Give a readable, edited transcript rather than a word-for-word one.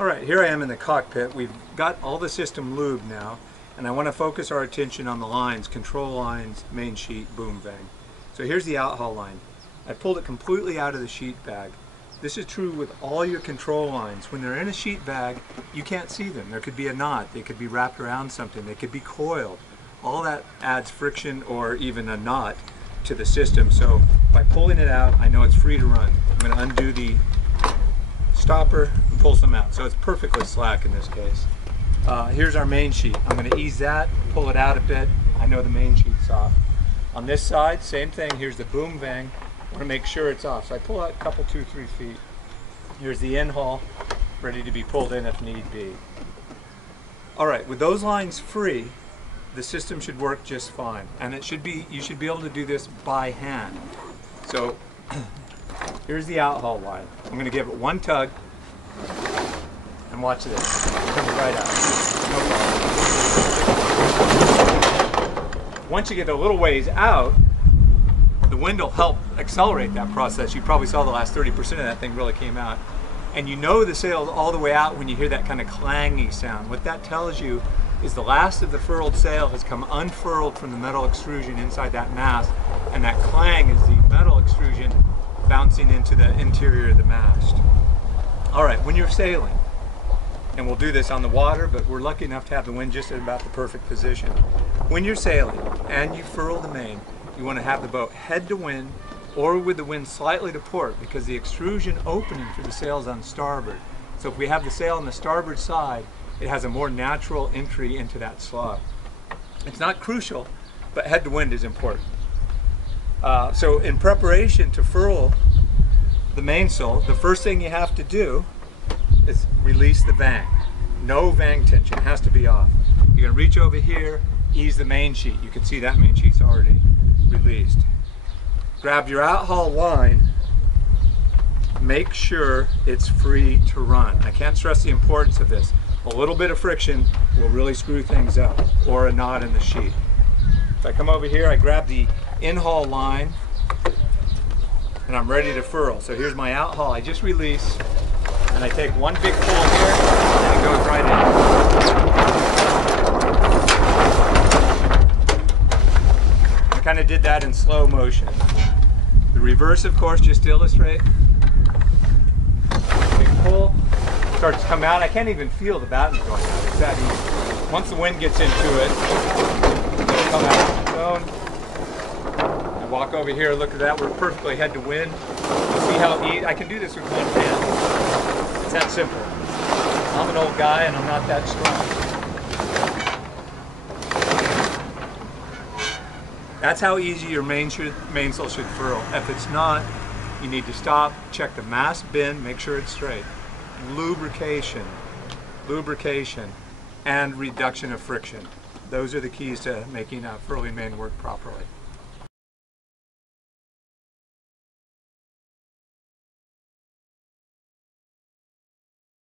Alright, here I am in the cockpit. We've got all the system lubed now, and I want to focus our attention on the lines, control lines, main sheet, boom vang. So here's the outhaul line. I pulled it completely out of the sheet bag. This is true with all your control lines. When they're in a sheet bag, you can't see them. There could be a knot, they could be wrapped around something, they could be coiled. All that adds friction or even a knot to the system. So by pulling it out, I know it's free to run. I'm going to undo the stopper and pull some out. So it's perfectly slack in this case. Here's our main sheet. I'm going to ease that, pull it out a bit. I know the main sheet's off. On this side, same thing. Here's the boom vang. I want to make sure it's off. So I pull out a couple, 2-3 feet. Here's the in-haul, ready to be pulled in if need be. All right, with those lines free, the system should work just fine. And it should be, you should be able to do this by hand. So here's the outhaul line. I'm going to give it one tug, and watch this. It comes right out. No problem. Once you get a little ways out, the wind will help accelerate that process. You probably saw the last 30% of that thing really came out. And you know the sail's all the way out when you hear that kind of clangy sound. What that tells you is the last of the furled sail has come unfurled from the metal extrusion inside that mast, and that clang is the metal extrusion bouncing into the interior of the mast. All right, when you're sailing, and we'll do this on the water, but we're lucky enough to have the wind just at about the perfect position. When you're sailing and you furl the main, you want to have the boat head to wind or with the wind slightly to port, because the extrusion opening for the sail is on starboard. So if we have the sail on the starboard side, it has a more natural entry into that slot. It's not crucial, but head to wind is important. So in preparation to furl the mainsail, the first thing you have to do is release the vang. No vang tension, it has to be off. You're going to reach over here, ease the main sheet. You can see that main sheet's already released. Grab your outhaul line, make sure it's free to run. I can't stress the importance of this. A little bit of friction will really screw things up, or a knot in the sheet. If I come over here, I grab the in-haul line, and I'm ready to furl. So here's my outhaul. I just release, and I take one big pull here, and it goes right in. I kind of did that in slow motion. The reverse, of course, just to illustrate. Big pull. Starts to come out. I can't even feel the batten going out. It's that easy. Once the wind gets into it, it'll come out on its own. I walk over here, look at that. We're perfectly head to wind. See how easy I can do this with one hand. It's that simple. I'm an old guy and I'm not that strong. That's how easy your mainsail should furl. If it's not, you need to stop, check the mast bin, make sure it's straight. Lubrication, and reduction of friction. Those are the keys to making a furling main work properly.